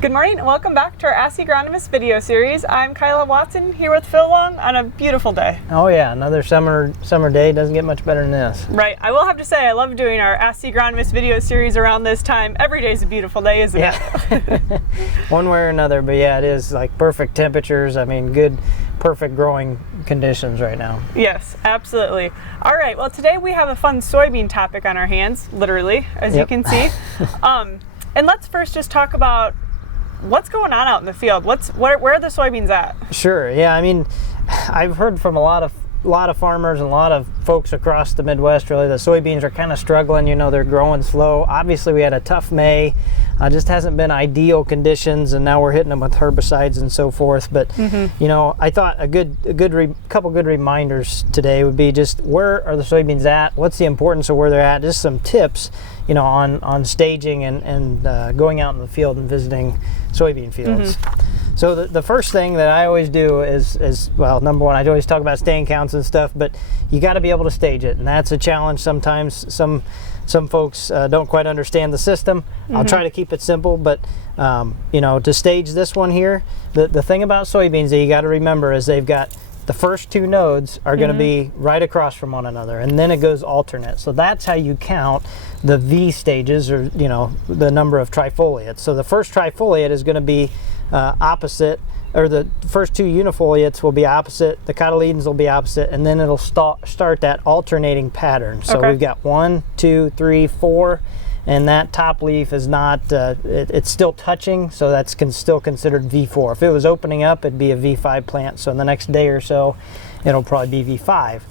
Good morning and welcome back to our Ask the Agronomist video series. I'm Kyla Watson here with Phil Long on a beautiful day. Oh yeah, another summer day. Doesn't get much better than this. Right. I will have to say I love doing our Ask the Agronomist video series around this time. Every day is a beautiful day, isn't it? One way or another, but yeah, it is like perfect temperatures. I mean, good, perfect growing conditions right now. Yes, absolutely. All right, well today we have a fun soybean topic on our hands, literally, as you can see. And let's first just talk about what's going on out in the field. Where are the soybeans at? Sure. Yeah. I mean, I've heard from a lot of farmers and a lot of folks across the Midwest. Really, the soybeans are kind of struggling. You know, they're growing slow. Obviously, we had a tough May. Just hasn't been ideal conditions, and now we're hitting them with herbicides and so forth. But you know, I thought a couple good reminders today would be just where are the soybeans at? What's the importance of where they're at? Just some tips, you know, on staging and going out in the field and visiting soybean fields. So the first thing that I always do is well, number one, I always talk about stand counts and stuff, but you got to be able to stage it, and that's a challenge sometimes. Some folks don't quite understand the system. I'll try to keep it simple, but you know, to stage this one here, the thing about soybeans that you got to remember is they've got the first two nodes are going to be right across from one another, and then it goes alternate. So that's how you count the V stages, or you know, the number of trifoliates. So the first trifoliate is going to be opposite, or the first two unifoliates will be opposite, the cotyledons will be opposite, and then it'll start that alternating pattern. So we've got 1, 2, 3, 4, and that top leaf is not, it's still touching, so that's still considered V4. If it was opening up, it'd be a V5 plant, so in the next day or so, it'll probably be V5.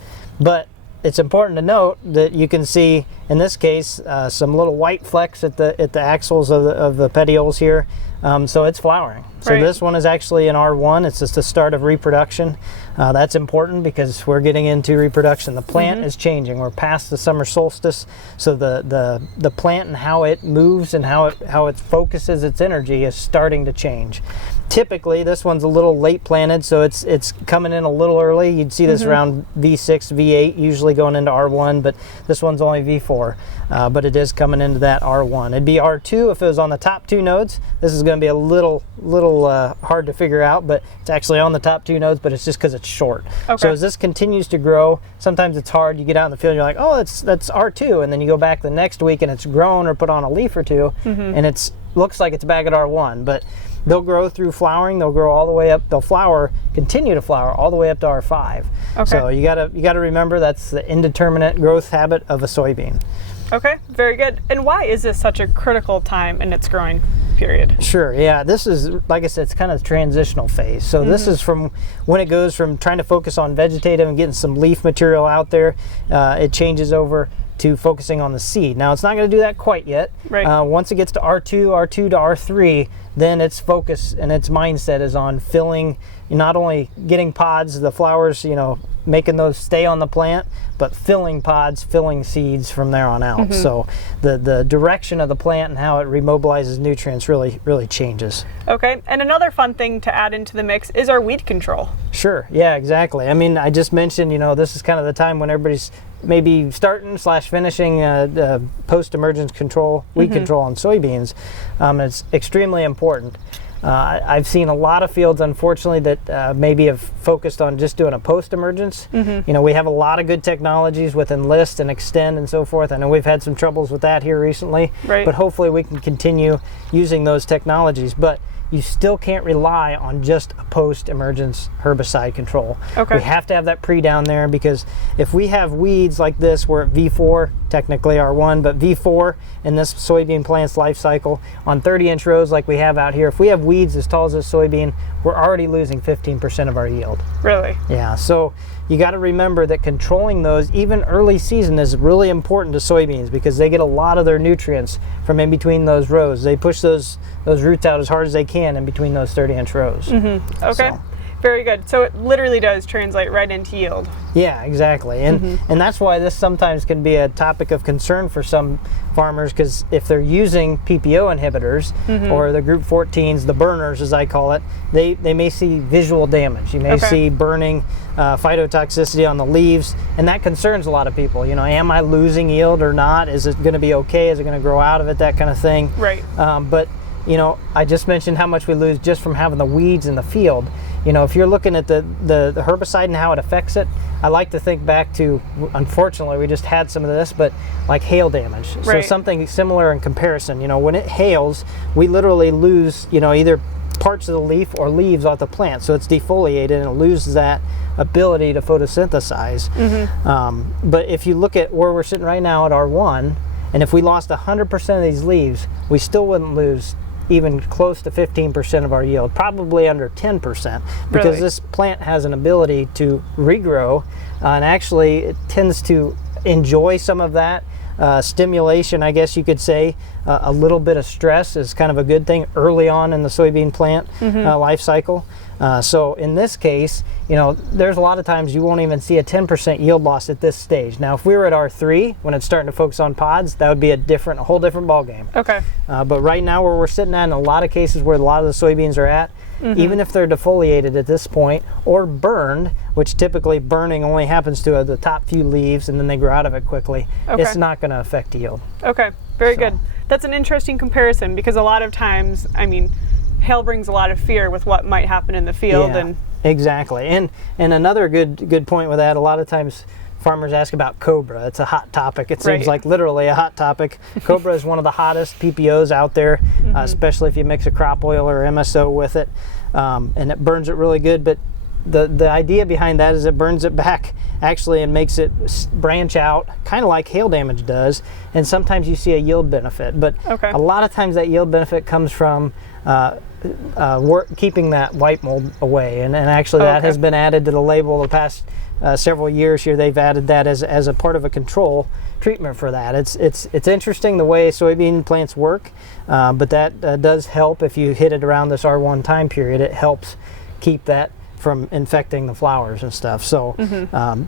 But it's important to note that you can see, in this case, some little white flecks at the axils of the petioles here. So it's flowering. So this one is actually an R1. It's just the start of reproduction. That's important because we're getting into reproduction. The plant is changing. We're past the summer solstice, so the plant and how it moves and how it focuses its energy is starting to change. Typically, this one's a little late planted, so it's coming in a little early. You'd see this around V6, V8, usually going into R1, but this one's only V4. But it is coming into that R1. It'd be R2 if it was on the top two nodes. This is going to be a little hard to figure out, but it's actually on the top two nodes, but it's just because it's short. So as this continues to grow, sometimes it's hard. You get out in the field and you're like, oh, that's R2, and then you go back the next week and it's grown or put on a leaf or two, and it looks like it's back at R1, but they'll grow through flowering. They'll grow all the way up. They'll continue to flower all the way up to R5. So you gotta remember that's the indeterminate growth habit of a soybean. Okay, very good. And why is this such a critical time in its growing period? Sure, yeah, this is, like I said, it's kind of the transitional phase. So this is from when it goes from trying to focus on vegetative and getting some leaf material out there, it changes over to focusing on the seed. Now, it's not going to do that quite yet. Once it gets to R2 to R3, then its focus and its mindset is on filling, not only getting pods, the flowers, you know, making those stay on the plant, but filling pods, filling seeds from there on out. So the direction of the plant and how it remobilizes nutrients really changes. Okay, and another fun thing to add into the mix is our weed control. Sure, yeah, exactly. I mean, I just mentioned, you know, this is kind of the time when everybody's maybe starting / finishing post-emergence control, weed control on soybeans. It's extremely important. I've seen a lot of fields, unfortunately, that maybe have focused on just doing a post-emergence. You know, we have a lot of good technologies with Enlist and Extend and so forth. I know we've had some troubles with that here recently, but hopefully we can continue using those technologies. But you still can't rely on just a post-emergence herbicide control. We have to have that pre down there, because if we have weeds like this, we're at V4, technically R1, but V4 in this soybean plant's life cycle on 30-inch rows like we have out here, if we have weeds as tall as this soybean, we're already losing 15% of our yield. Really? Yeah, so you got to remember that controlling those, even early season, is really important to soybeans, because they get a lot of their nutrients from in between those rows. They push those roots out as hard as they can in between those 30-inch rows. Okay. So. Very good. So it literally does translate right into yield. Yeah, exactly. And that's why this sometimes can be a topic of concern for some farmers, because if they're using PPO inhibitors or the group 14s, the burners as I call it, they may see visual damage. You may see burning, phytotoxicity on the leaves, and that concerns a lot of people. You know, am I losing yield or not? Is it going to be okay? Is it going to grow out of it? That kind of thing. Right. But you know, I just mentioned how much we lose just from having the weeds in the field. You know, if you're looking at the herbicide and how it affects it, I like to think back to, unfortunately, we just had some of this, but like hail damage. So something similar in comparison. You know, when it hails, we literally lose, you know, either parts of the leaf or leaves off the plant. So it's defoliated and it loses that ability to photosynthesize. But if you look at where we're sitting right now at R1, and if we lost 100% of these leaves, we still wouldn't lose even close to 15% of our yield, probably under 10%, because this plant has an ability to regrow, and actually it tends to enjoy some of that stimulation, I guess you could say. A little bit of stress is kind of a good thing early on in the soybean plant life cycle. So in this case, you know, there's a lot of times you won't even see a 10% yield loss at this stage. Now, if we were at R3, when it's starting to focus on pods, that would be a whole different ballgame. Okay. But right now where we're sitting at, in a lot of cases where a lot of the soybeans are at, even if they're defoliated at this point or burned, which typically burning only happens to the top few leaves and then they grow out of it quickly, it's not going to affect yield. Okay, very good. That's an interesting comparison, because a lot of times, I mean, hail brings a lot of fear with what might happen in the field. And exactly. And another good point with that, a lot of times farmers ask about cobra. It's a hot topic. It seems like literally a hot topic. Cobra is one of the hottest PPOs out there, especially if you mix a crop oil or MSO with it, and it burns it really good. But the idea behind that is it burns it back actually and makes it branch out, kind of like hail damage does, and sometimes you see a yield benefit. But a lot of times that yield benefit comes from keeping that white mold away, and actually that has been added to the label the past several years here. They've added that as a part of a control treatment for that. It's interesting the way soybean plants work, but that does help if you hit it around this R1 time period. It helps keep that from infecting the flowers and stuff. So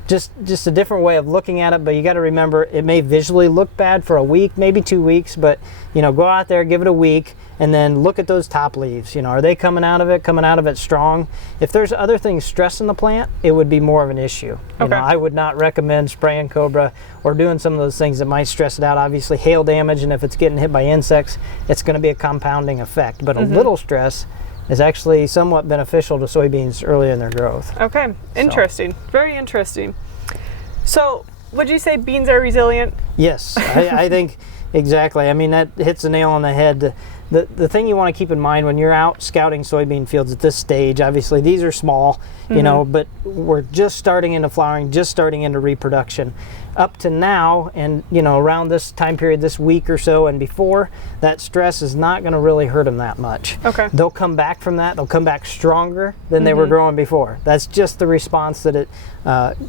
just a different way of looking at it, but you got to remember it may visually look bad for a week, maybe 2 weeks, but you know, go out there, give it a week, and then look at those top leaves. You know, are they coming out of it strong? If there's other things stressing the plant, it would be more of an issue. You know, I would not recommend spraying cobra or doing some of those things that might stress it out. Obviously hail damage, and if it's getting hit by insects, it's going to be a compounding effect, but a little stress is actually somewhat beneficial to soybeans early in their growth. Okay, interesting. Very interesting. So, would you say beans are resilient? Yes, I think exactly. I mean, that hits the nail on the head. The thing you want to keep in mind when you're out scouting soybean fields at this stage, obviously these are small, you know, but we're just starting into flowering, just starting into reproduction. Up to now, and you know, around this time period, this week or so and before, that stress is not going to really hurt them that much. They'll come back from that. They'll come back stronger than they were growing before. That's just the response that it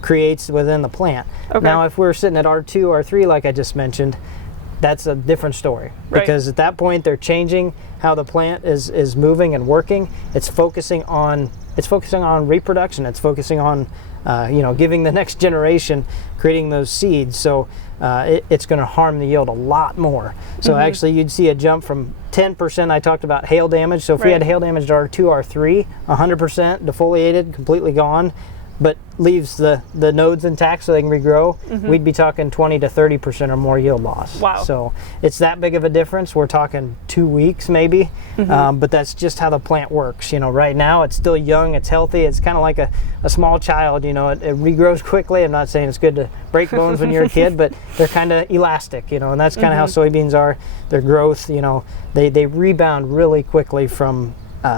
creates within the plant. Now, if we're sitting at R2, R3, like I just mentioned, that's a different story, because at that point they're changing how the plant is moving and working. It's focusing on reproduction. It's focusing on you know, giving the next generation, creating those seeds. So it's going to harm the yield a lot more. So actually you'd see a jump from 10%. I talked about hail damage. So if we had hail damage to R2, R3, 100% defoliated, completely gone, but leaves the nodes intact so they can regrow, we'd be talking 20 to 30% or more yield loss. Wow. So it's that big of a difference. We're talking 2 weeks maybe, but that's just how the plant works. You know, right now it's still young, it's healthy, it's kind of like a small child. You know, it regrows quickly. I'm not saying it's good to break bones when you're a kid, but they're kind of elastic, you know, and that's kind of how soybeans are. Their growth, you know, they rebound really quickly from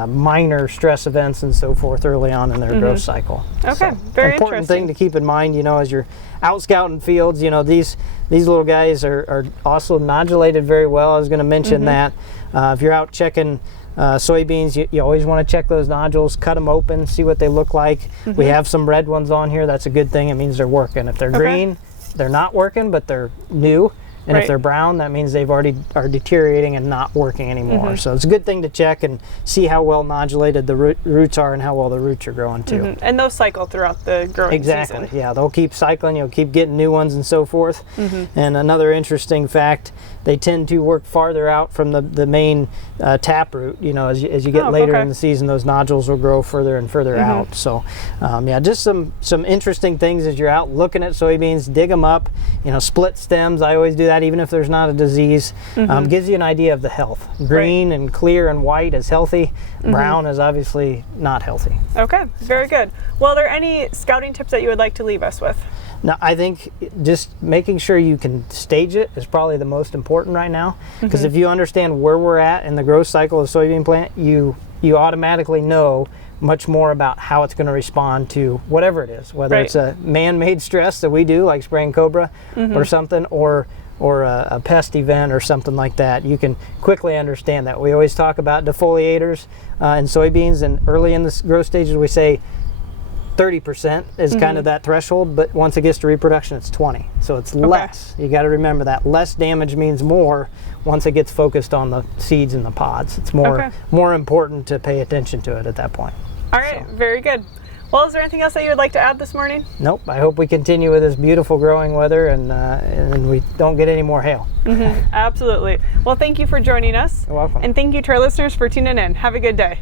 minor stress events and so forth early on in their growth cycle. Okay, so, very important thing to keep in mind, you know, as you're out scouting fields. You know, these little guys are also nodulated very well. I was going to mention that. If you're out checking soybeans, you always want to check those nodules, cut them open, see what they look like. We have some red ones on here. That's a good thing. It means they're working. If they're green, they're not working, but they're new. And if they're brown, that means they've already are deteriorating and not working anymore. So it's a good thing to check and see how well nodulated the roots are and how well the roots are growing too. And those cycle throughout the growing season. Yeah, they'll keep cycling. You'll keep getting new ones and so forth. And another interesting fact, they tend to work farther out from the main taproot. You know, as you get later in the season, those nodules will grow further and further out. So yeah, just some interesting things as you're out looking at soybeans. Dig them up. You know, split stems. I always do that that even if there's not a disease. Gives you an idea of the health. Green and clear and white is healthy. Brown is obviously not healthy. Okay, very good. Well, are there any scouting tips that you would like to leave us with? Now, I think just making sure you can stage it is probably the most important right now, because if you understand where we're at in the growth cycle of the soybean plant, you automatically know much more about how it's going to respond to whatever it is, whether it's a man-made stress that we do, like spraying Cobra or something, or a pest event or something like that. You can quickly understand that. We always talk about defoliators in soybeans, and early in the growth stages we say 30% is kind of that threshold, but once it gets to reproduction, it's 20. So it's less. You got to remember that less damage means more once it gets focused on the seeds and the pods. It's more important to pay attention to it at that point. All right, very good. Well, is there anything else that you would like to add this morning? Nope. I hope we continue with this beautiful growing weather and we don't get any more hail. Absolutely. Well, thank you for joining us. You're welcome. And thank you to our listeners for tuning in. Have a good day.